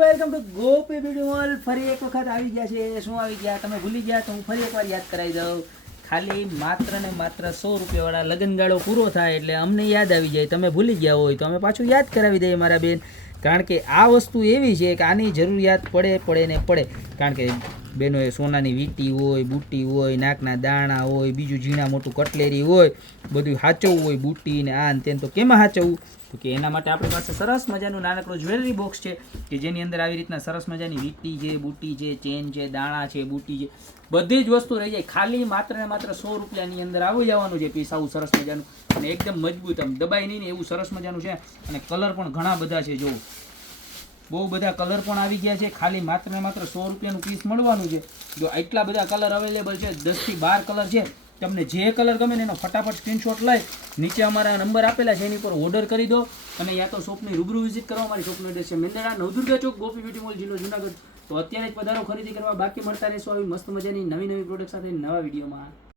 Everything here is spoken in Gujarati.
Welcome to Gopi beauty mall ફરી એક વખત આવી ગયા છે. શું આવી ગયા? તમે ભૂલી ગયા તો હું ફરી એકવાર યાદ કરાવી દઉં. ખાલી માત્ર ને માત્ર સો રૂપિયાવાળા લગનગાળો પૂરો થાય એટલે અમને યાદ આવી જાય. તમે ભૂલી ગયા હોય તો અમે પાછું યાદ કરાવી દઈએ મારા બેન. કારણ કે આ વસ્તુ એવી છે કે આની જરૂરિયાત પડે પડે ને પડે. કારણ કે બેનોએ સોનાની વીંટી હોય, બુટ્ટી હોય, નાકના દાણા હોય, બીજું ઝીણા મોટું કટલેરી હોય બધું સાચવવું હોય બુટ્ટી ને આ ને તેમ. તો કેમાં સાચવવું તો કે એના માટે આપણી પાસે સરસ મજાનું નાનકડું જ્વેલરી બોક્સ છે કે જેની અંદર આવી રીતના સરસ મજાની વીંટી છે, બુટ્ટી છે, ચેન છે, દાણા છે, બુટ્ટી છે, બધી જ વસ્તુ રહી જાય. ખાલી માત્ર ને માત્ર સો રૂપિયાની અંદર આવી જવાનું છે પીસ, આવું સરસ મજાનું. અને એકદમ મજબૂત આમ દબાઈ નહીં ને એવું સરસ મજાનું છે. અને કલર પણ ઘણા બધા છે જો બહુ બધા કલર પણ આવી ગયા છે. ખાલી માત્ર ને માત્ર સો રૂપિયાનું પીસ મળવાનું છે. જો આટલા બધા કલર અવેલેબલ છે દસથી બાર કલર છે, તમને જે કલર ગમે ને એનો ફટાફટ સ્ક્રીનશોટ લઈ નીચે અમારા નંબર આપેલા છે, એની પર ઓર્ડર કરી દો. અને યા તો શોપની રૂબરૂ વિઝિટ કરો અમારી શોપનો એડ્રેસ છે. મેંદરા, નવદુર્ગા ચોક, ગોપી બ્યુટી મોલ જિલ્લો જુનાગઢ. તો અત્યારે જ પધારો ખરીદી કરવા બાકી મળતા રહેશો આવી મસ્ત મજાની નવી નવી પ્રોડક્ટ સાથે નવા વિડીયોમાં.